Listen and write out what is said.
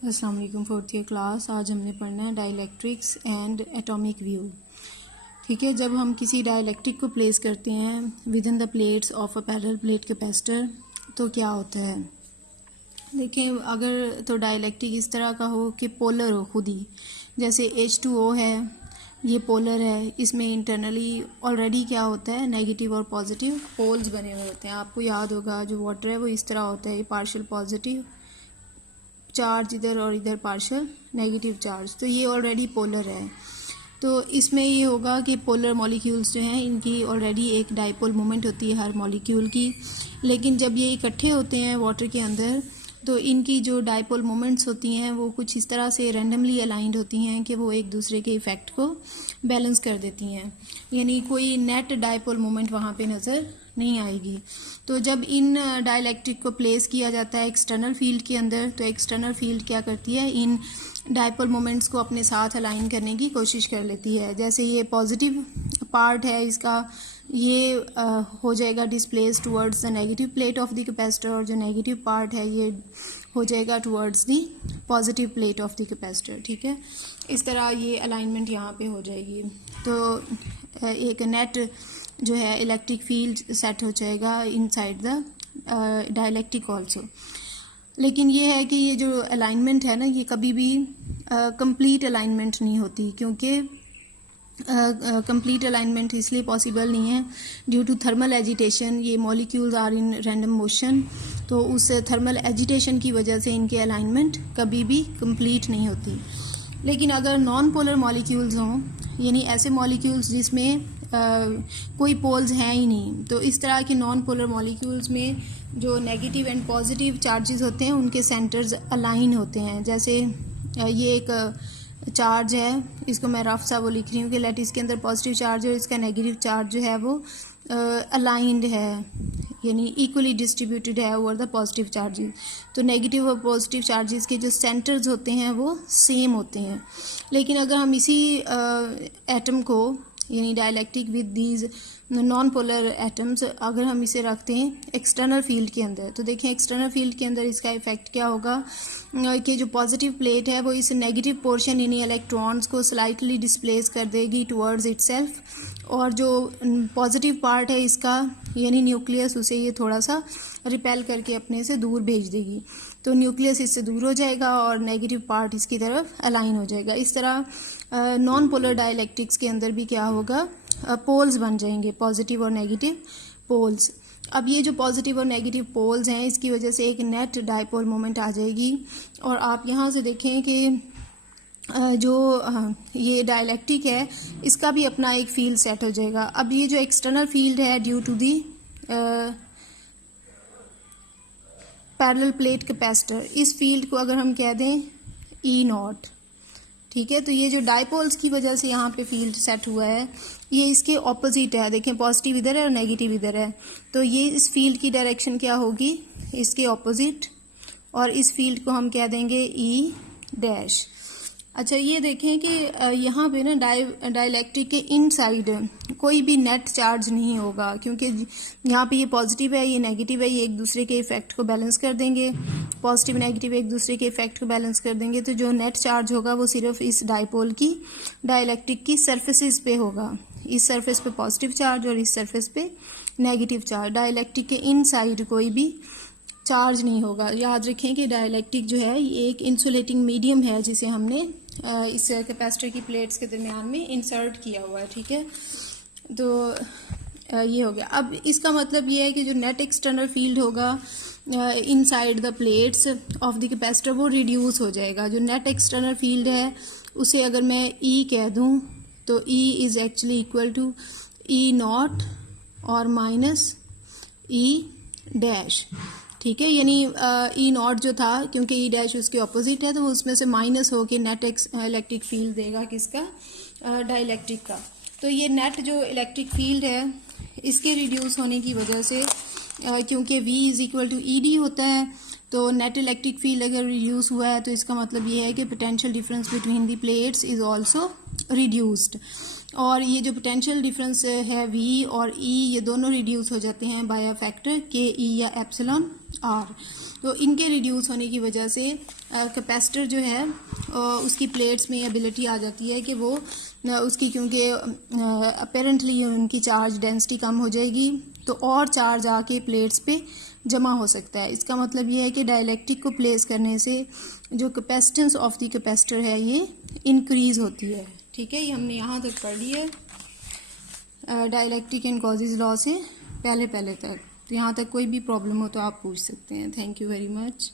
अस्सलाम वालेकुम। Fourth year class. आज हमने पढ़ना है डाइलेक्ट्रिक्स एंड एटॉमिक व्यू। ठीक है, जब हम किसी डाइलेक्ट्रिक को प्लेस करते हैं with in the plates of a parallel plate capacitor तो क्या होता है। देखें, अगर तो डाइलेक्ट्रिक इस तरह का हो कि पोलर हो खुद ही, जैसे H2O है, ये पोलर है, इसमें इंटरनली ऑलरेडी क्या होता है, नेगेटिव और पॉजिटिव पोल्स बने हुए होते हैं। आपको याद होगा जो वाटर है वो इस तरह होता है, पार्शियल पॉजिटिव चार्ज इधर और इधर पार्शियल नेगेटिव चार्ज, तो ये ऑलरेडी पोलर है। तो इसमें ये होगा कि पोलर मॉलिक्यूल्स जो हैं इनकी ऑलरेडी एक डाइपोल मोमेंट होती है हर मॉलिक्यूल की, लेकिन जब ये इकट्ठे होते हैं वाटर के अंदर तो इनकी जो डाइपोल मोमेंट्स होती हैं वो कुछ इस तरह से रैंडमली अलाइंड होती हैं कि वो एक दूसरे के इफ़ेक्ट को बैलेंस कर देती हैं, यानी कोई नेट डाइपोल मोमेंट वहाँ पे नज़र नहीं आएगी। तो जब इन डाइलेक्ट्रिक को प्लेस किया जाता है एक्सटर्नल फील्ड के अंदर, तो एक्सटर्नल फील्ड क्या करती है, इन डाइपोल मोमेंट्स को अपने साथ अलाइन करने की कोशिश कर लेती है। जैसे ये पॉजिटिव पार्ट है इसका, ये हो जाएगा displace towards the negative plate of the capacitor, और जो नेगेटिव पार्ट है ये हो जाएगा towards the positive plate of the capacitor. ठीक है, इस तरह ये अलाइनमेंट यहाँ पे हो जाएगी। तो एक नेट जो है इलेक्ट्रिक फील्ड सेट हो जाएगा इनसाइड द डाइलेक्ट्रिक ऑल्सो। लेकिन ये है कि ये जो अलाइनमेंट है ना, ये कभी भी कंप्लीट अलाइनमेंट नहीं होती, क्योंकि कंप्लीट अलाइनमेंट इसलिए पॉसिबल नहीं है ड्यू टू थर्मल एजिटेशन। ये molecules are in random motion, तो उस थर्मल एजिटेशन की वजह से इनके अलाइनमेंट कभी भी कंप्लीट नहीं होती। लेकिन अगर नॉन पोलर मॉलिक्यूल्स हों, यानी ऐसे मॉलिक्यूल्स जिसमें कोई पोल्स हैं ही नहीं, तो इस तरह के नॉन पोलर मॉलिक्यूल्स में जो नेगेटिव एंड पॉजिटिव चार्जेस होते हैं उनके सेंटर्स अलाइन होते हैं। जैसे ये एक चार्ज है, इसको मैं रफ सा वो लिख रही हूँ कि लेट इसके अंदर पॉजिटिव चार्ज है और इसका नेगेटिव चार्ज जो है वो अलाइंड है, यानी इक्वली डिस्ट्रीब्यूटेड है ओवर द पॉजिटिव चार्जेस। तो नेगेटिव और पॉजिटिव चार्जेस के जो सेंटर्स होते हैं वो सेम होते हैं। लेकिन अगर हम इसी एटम को, यानी dielectric with these non polar atoms, अगर हम इसे रखते हैं एक्सटर्नल फील्ड के अंदर, तो देखें एक्सटर्नल फील्ड के अंदर इसका इफेक्ट क्या होगा कि जो पॉजिटिव प्लेट है वो इस नेगेटिव पोर्शन यानी इलेक्ट्रॉन्स को स्लाइटली डिस्प्लेस कर देगी टुवर्ड्स इटसेल्फ, और जो पॉजिटिव पार्ट है इसका यानी न्यूक्लियस, उसे ये थोड़ा सा रिपेल करके अपने से दूर भेज देगी। तो न्यूक्लियस इससे दूर हो जाएगा और नेगेटिव पार्ट इसकी तरफ अलाइन हो जाएगा। इस तरह नॉन पोलर डाइलेक्ट्रिक्स के अंदर भी क्या होगा, पोल्स बन जाएंगे, पॉजिटिव और नेगेटिव पोल्स। अब ये जो पॉजिटिव और नेगेटिव पोल्स हैं इसकी वजह से एक नेट डाइपोल मोमेंट आ जाएगी, और आप यहाँ से देखें कि जो ये डाइलेक्ट्रिक है इसका भी अपना एक फील्ड सेट हो जाएगा। अब ये जो एक्सटर्नल फील्ड है due to the parallel plate capacitor, इस फील्ड को अगर हम कह दें E0, ठीक है, तो ये जो डाइपोल्स की वजह से यहाँ पे फील्ड सेट हुआ है ये इसके ऑपोजिट है। देखें पॉजिटिव इधर है और नेगेटिव इधर है, तो ये इस फील्ड की डायरेक्शन क्या होगी, इसके ऑपोजिट, और इस फील्ड को हम कह देंगे E'। अच्छा, ये देखें कि यहाँ पे ना डाइलेक्ट्रिक के इनसाइड कोई भी नेट चार्ज नहीं होगा, क्योंकि यहाँ पे ये पॉजिटिव है ये नेगेटिव है, ये एक दूसरे के इफेक्ट को बैलेंस कर देंगे, पॉजिटिव नेगेटिव एक दूसरे के इफेक्ट को बैलेंस कर देंगे। तो जो नेट चार्ज होगा वो सिर्फ इस डाइपोल की डाइलेक्ट्रिक की सरफेसेस पे होगा, इस सरफेस पे पॉजिटिव चार्ज और इस सरफेस पे नेगेटिव चार्ज। डाइलेक्ट्रिक के इनसाइड कोई भी चार्ज नहीं होगा। याद रखें कि डाइलेक्ट्रिक जो है ये एक इंसुलेटिंग मीडियम है जिसे हमने इस कैपेसिटर की प्लेट्स के दरमियान में इंसर्ट किया हुआ है। ठीक है, तो ये हो गया। अब इसका मतलब ये है कि जो नेट एक्सटर्नल फील्ड होगा inside the plates of the capacitor वो रिड्यूस हो जाएगा। जो नेट एक्सटर्नल फील्ड है उसे अगर मैं E कह दूं तो E is actually equal to E0 और माइनस E'। ठीक है, यानी E0 जो था, क्योंकि E' उसके ऑपोजिट है तो उसमें से माइनस होके नेट इलेक्ट्रिक फील्ड देगा किसका, डाइलेक्ट्रिक का। तो ये नेट जो इलेक्ट्रिक फील्ड है इसके रिड्यूस होने की वजह से, क्योंकि V is equal to ED होता है, तो नेट इलेक्ट्रिक फील्ड अगर रिड्यूस हुआ है तो इसका मतलब ये है कि potential difference between the plates is also reduced. और ये जो पोटेंशियल डिफरेंस है V और E, ये दोनों रिड्यूस हो जाते हैं बाय अ फैक्टर KE या एप्सिलॉन R। तो इनके रिड्यूस होने की वजह से कैपेसिटर जो है उसकी प्लेट्स में एबिलिटी आ जाती है कि वो उसकी, क्योंकि अपेरेंटली उनकी चार्ज डेंसिटी कम हो जाएगी तो और चार्ज आके प्लेट्स पे जमा हो सकता है। इसका मतलब ये है कि डाइलेक्ट्रिक को प्लेस करने से जो कैपेसिटेंस ऑफ द कैपेसिटर है ये इंक्रीज होती है। ठीक है, ये हमने यहाँ तक पढ़ लिया है डाइलेक्ट्रिक एंड कॉजेज लॉ से पहले तक। तो यहाँ तक कोई भी प्रॉब्लम हो तो आप पूछ सकते हैं। Thank you very much.